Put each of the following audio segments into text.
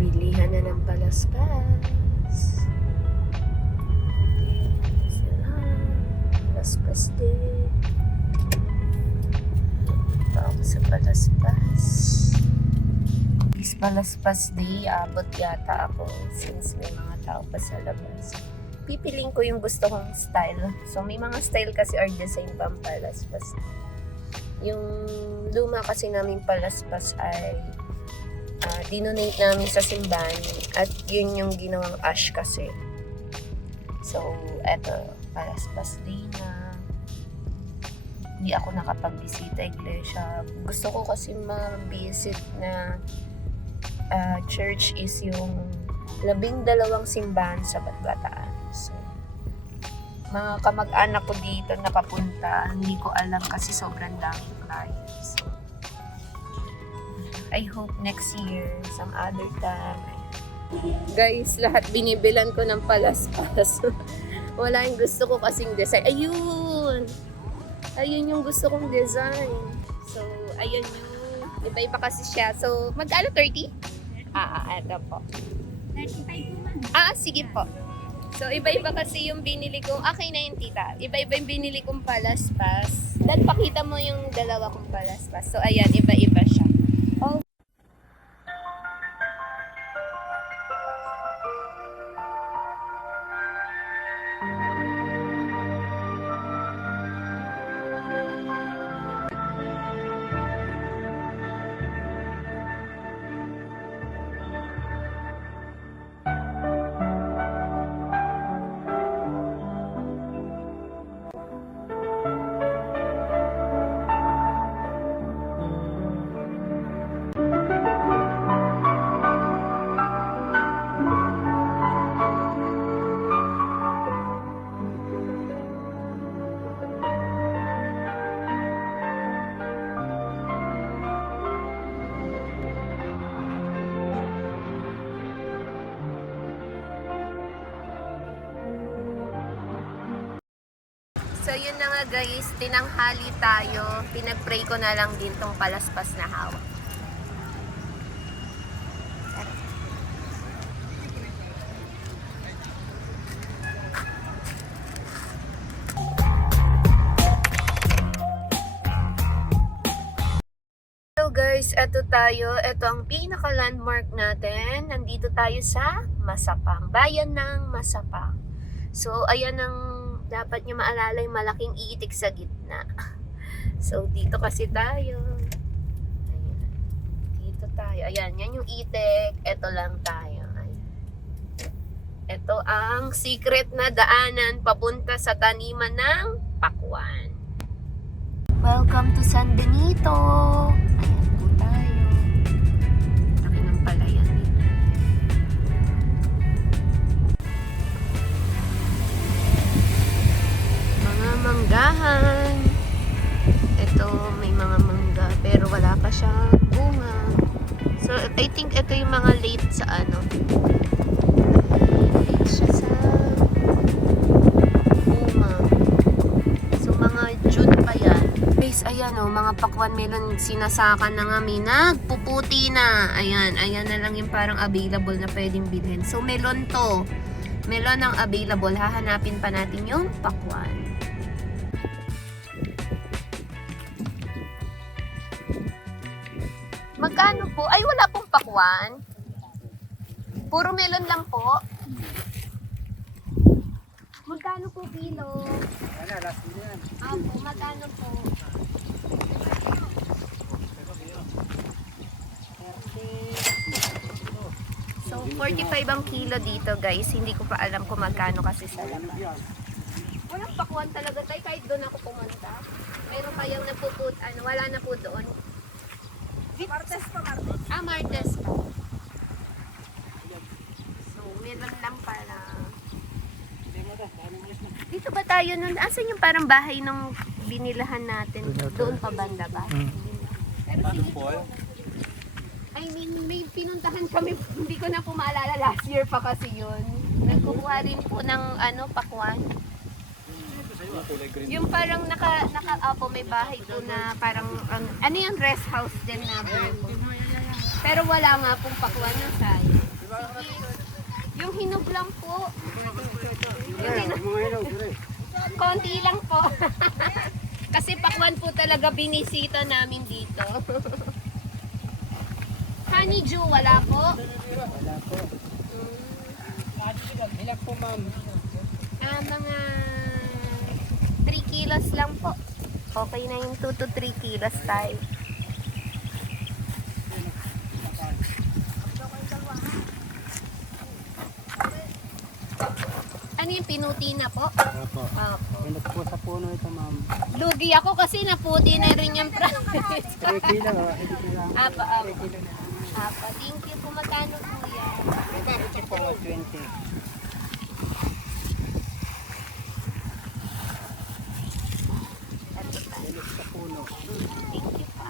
Bilihan na ng palaspas. Palaspas din. Ito ako sa palaspas. This palaspas day, abot yata ako since may mga tao pa sa labas. Pipiling ko yung gusto kong style. So may mga style kasi or design pang palaspas. Yung luma kasi namin palaspas ay dinonate namin sa simbahan at yun yung ginawang ash kasi. So eto, palaspas day na. Hindi ako nakapagbisita iglesia. Gusto ko kasi ma-visit na church is yung 12 simbahan sa Bataan. So, mga kamag-anak ko dito nakapunta, hindi ko alam kasi sobrang daming clients. So, I hope next year, some other time. Guys, lahat binibilan ko ng palaspas. Wala yung gusto ko kasing design. Ayun! Ayun yung gusto kong design. So, ayun yung iba-iba kasi siya. So, mag-ano? 30? Ito po. 35 naman. Sige po. So, iba-iba kasi yung binili ko. Okay na yun, tita. Iba-iba yung binili kong palaspas. Dahil pakita mo yung dalawa kong palaspas. So, ayan, iba-iba siya. Oh. So yun na nga guys, tinanghali tayo. Pinag-pray ko na lang din tong palaspas na hawak. So guys, eto tayo. Eto ang pinaka-landmark natin. Nandito tayo sa Masapang. Bayan ng Masapang. So ayan ang dapat nyo maalala yung malaking iitik sa gitna. So, dito kasi tayo. Ayan. Dito tayo. Ayan, yan yung itik. Ito lang tayo. Ayan. Ito ang secret na daanan papunta sa taniman ng pakwan. Welcome to San Benito. Ayan po tayo. Laki ng palayan dito. Manggahan. Ito, may mga mangga pero wala pa siyang bunga. So, I think ito yung mga late sa ano. Late siya sa bunga. So, mga June pa yan. Guys, ayan o, mga pakwan melon sinasakan na nga may nagpuputi na. Ayan, ayan na lang yung parang available na pwedeng bilhin. So, melon to. Melon ang available. Hahanapin pa natin yung pakwan. Magkano po? Ay, wala pong pakwan. Puro melon lang po. Magkano po kilo? Wala, last kilo yan. Opo, magkano po? 30. So, 45 ang kilo dito, guys. Hindi ko pa alam kung magkano kasi sa labas. Walang pakwan talaga tayo kahit doon ako pumunta. Meron kayang wala na po doon. Martes pa, Martes. Martes pa. So, meron lang para. Dito ba tayo nun? Asan yung parang bahay nung binilahan natin? Doon pa banda ba? Pero sige po. I mean, may pinuntahan kami, hindi ko na po maalala, last year pa kasi yun. Nagkukuha rin po ng pakwan. Yung parang naka may bahay po na parang, ano yung rest house din na. Pero wala nga pong pakwan na sa'yo. Yung hinog lang po. Yung hinog. Konti lang po. Kasi pakwan po talaga binisita namin dito. Honeydew, wala po? Wala po. Ilan po, ma'am? Mga 3 kilos lang po. Okay na yung 2 to 3 kilos tayo. Ano yung pinuti na po? Opo. Opo. Ilan po sa puno ito, ma'am? Lugi ako kasi naputi na rin yung price. 3 kilo, hindi ko lang. Apa, apa. Apa, thank you po. Magkano po yan? Ito po, 20. Ilan sa puno. Thank you po.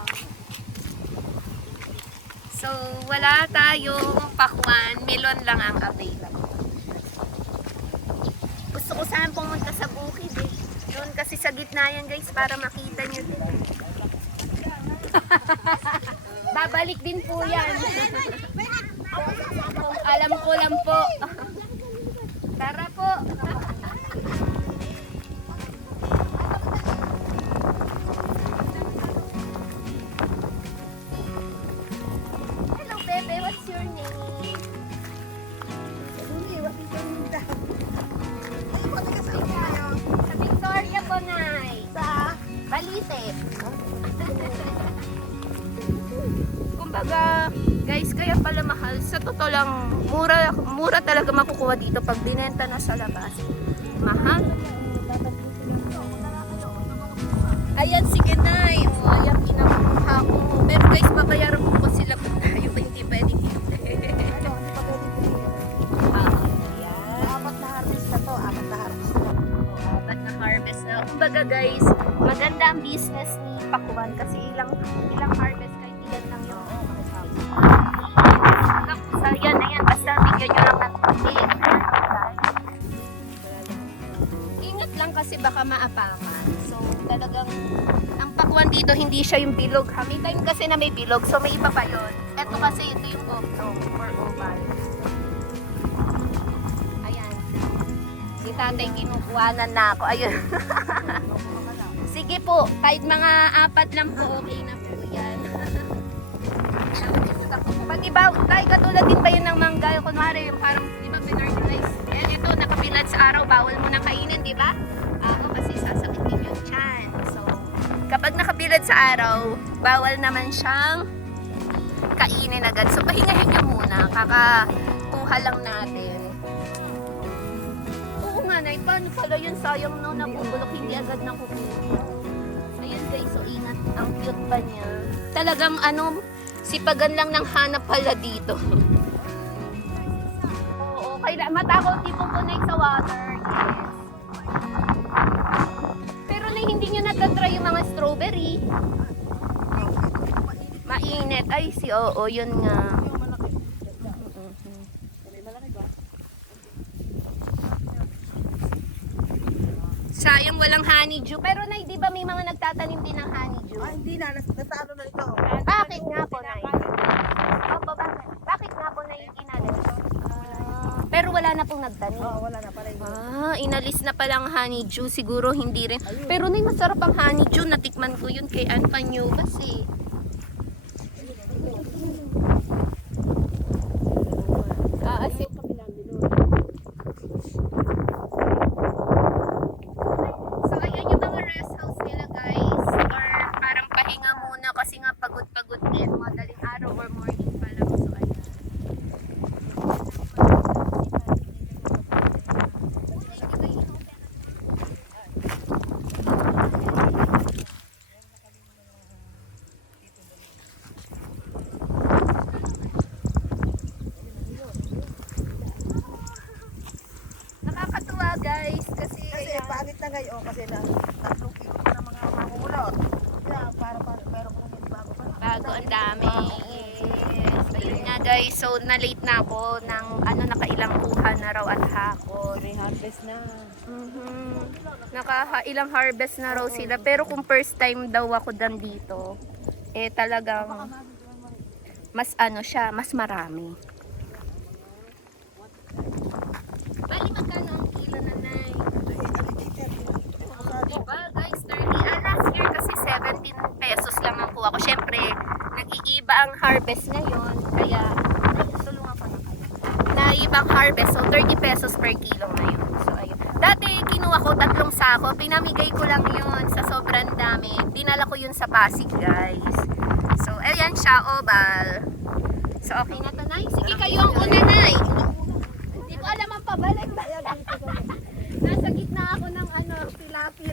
So, wala tayong pakwan. Melon lang ang available. Gusto ko saan pumunta sa bukid eh. Doon kasi sa gitna yan guys para makita nyo din. Babalik din po yan. Kung alam ko lang po. Tara po. Hello Bebe, what's your name? Sa Victoria po, Nay. Sa Balite. Kumbaga, guys, kaya pala mahal. Sa totoo lang, mura talaga makukuha dito pag binenta na sa labas. Mahal. Ayan, sige, Nay. O, ayan, pinakuha ko. Pero guys, babayaran ko po sila kung tayo ba hindi pwedeng hindi. Apat na harvest na to. Apat na harvest na. Apat na harvest na. Kumbaga guys, maganda ang business ni Pakuan kasi ilang harvest kahit ilan lang yung tapos ayan, basta bigyan nyo lang ng tabi. Ingat lang kasi baka maapakan. So talagang ang Pakuan dito hindi siya yung bilog. May time kasi na may bilog, so may iba pa yun. Ito kasi ito yung oval or oval. Ayan. Si tatay kinukuhanan na ako. Ayun. Sige po, kahit mga 4 lang po, okay na po yan. Pag iba, like katulad din ba yun ng mangga, kunwari yung parang, di ba, pinartilize. Ito, nakapilat sa araw, bawal mo na kainin, di ba? Kasi sasakit din yung tiyan. So, kapag nakapilat sa araw, bawal naman siyang kainin agad. So, pahingahin nyo muna, kakakuha lang natin. Oo nga, Nay, paano pala yun? Sayang no, nabubulok, hindi agad nakukuha. Ayun guys, so ingat, ang cute pa niya. Talagang sipagan lang ng hanap pala dito. Oo, matakot tipo po na sa water. Yes. Pero na hindi nyo natatry yung mga strawberry. Mainit. Ay, oo, yun nga. Sayang walang honeydew. Pero Nay, di ba may mga nagtatanim din ng honeydew? Hindi na. Nasa ano na ito. Bakit nga po, Nay? Opo, bakit nga po, Nay, inalis? Pero wala na pong nagtanim. Oo, wala na pala yun. Inalis na palang honeydew. Siguro hindi rin. Pero Nay, masarap ang honeydew. Natikman ko yun kay Ann Panyubas eh. So, ayan yung mga rest house nila, guys. Or parang pahinga muna kasi nga pagod-pagod din. Madaling araw or morning pa lang. So, ayan. Nakakatuwa, guys, kasi Kasi pangit na ngayon kasi na 3 kilo pa ng mga mamulot. Kaya pero kung hindi bago pa. bago ang dami. Yes. Ayun nga, guys. So, na-late na ako ng nakailang kuha na raw at hako. May harvest na. Nakailang harvest na raw sila. Pero kung first time daw ako dito, talagang mas mas marami. Bali, magkano ang kilo na nay? Alligator. Diba guys, 30. Last year kasi 17 pesos lang ang kuha ko. Siyempre, nag-iiba ang harvest ngayon. Kaya, ay, tulungan ko na kayo. Naibang harvest, so 30 pesos per kilo ngayon. So, ayun. Dati, kinuha ko 3 sako. Pinamigay ko lang yun sa sobrang dami. Dinala ko yun sa Pasig, guys. So, ayan siya, oval. So, okay na to, Nay. Sige, kayo ang una, Nay. Hindi ko alam ang pabalik. Nasa gitna ako ng tilapia.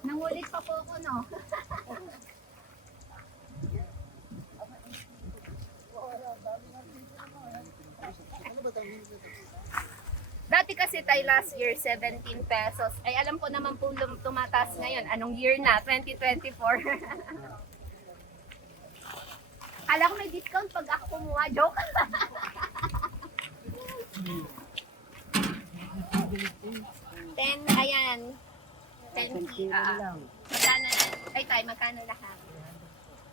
Nangulit pa po ako, no? Dati kasi tayo last year, 17 pesos. Ay, alam ko naman po tumataas ngayon. Anong year na? 2024. Kala ko may discount pag ako kumuha. Joke. Ayan. 10 magkano na? Ay, tayo, magkano lahat?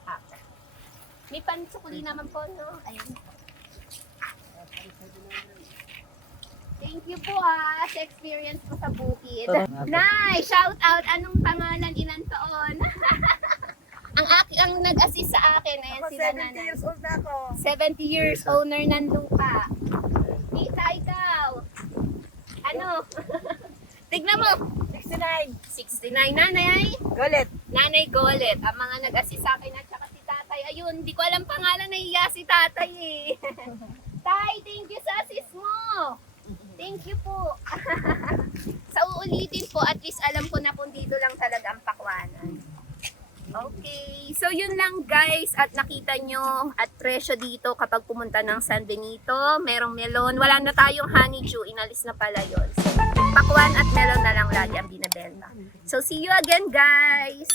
Ah. May pansukuli naman po, no? Ayun. Thank you po sa experience ko sa bukid. Nay, shout out. Anong pangalan? Ilan taon? ang nag-assist sa akin. Ayan Ako sila 70 nanay. years old na ako. 70 years owner ng lupa. Tita, ikaw. Ano? Tignan mo. 69. 69. Nanay. Golet. Nanay Golet. Ang mga nag-assist sa akin at saka si tatay. Ayun, di ko alam pangalan. Nahiya si tatay eh. Tay, thank you sa assist mo. Thank you po. Sa uulitin po, at least alam ko na kung dito lang talaga ang pakwanan. Okay. So, yun lang guys. At nakita nyo at presyo dito kapag pumunta ng San Benito. Merong melon. Wala na tayong honeydew. Inalis na pala yun. So, pakwan at melon na lang lagi ang binibenta. So, see you again guys.